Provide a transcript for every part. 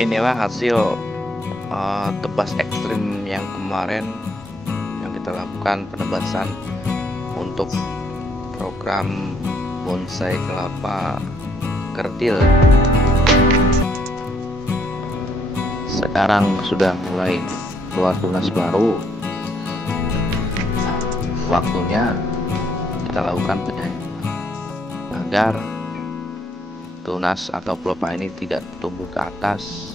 Inilah hasil tebas ekstrim yang kemarin yang kita lakukan penebasan untuk program bonsai kelapa kerdil. Sekarang sudah mulai keluar tunas baru. Waktunya kita lakukan penyaingan agar tunas atau kelapa ini tidak tumbuh ke atas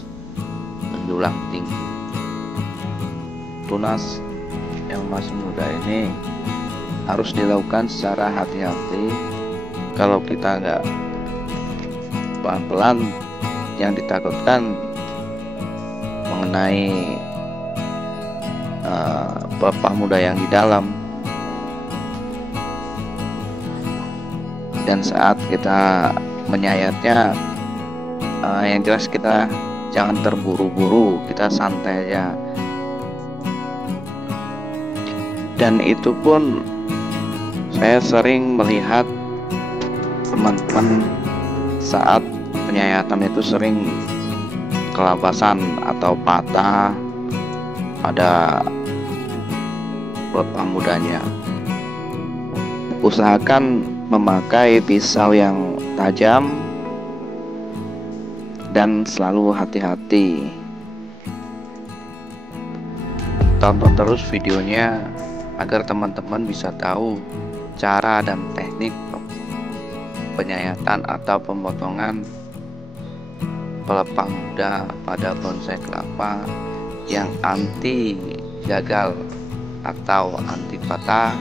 menjulang tinggi. Tunas yang masih muda ini harus dilakukan secara hati-hati. Kalau kita nggak pelan-pelan, yang ditakutkan mengenai pelepah muda yang di dalam. Dan saat kita menyayatnya, yang jelas kita jangan terburu-buru, kita santai aja. Dan itu pun saya sering melihat teman-teman saat penyayatan itu sering kelabasan atau patah pada pelepah mudanya. Usahakan memakai pisau yang tajam dan selalu hati-hati. Tonton terus videonya agar teman-teman bisa tahu cara dan teknik penyayatan atau pemotongan pelepah muda pada bonsai kelapa yang anti gagal atau anti patah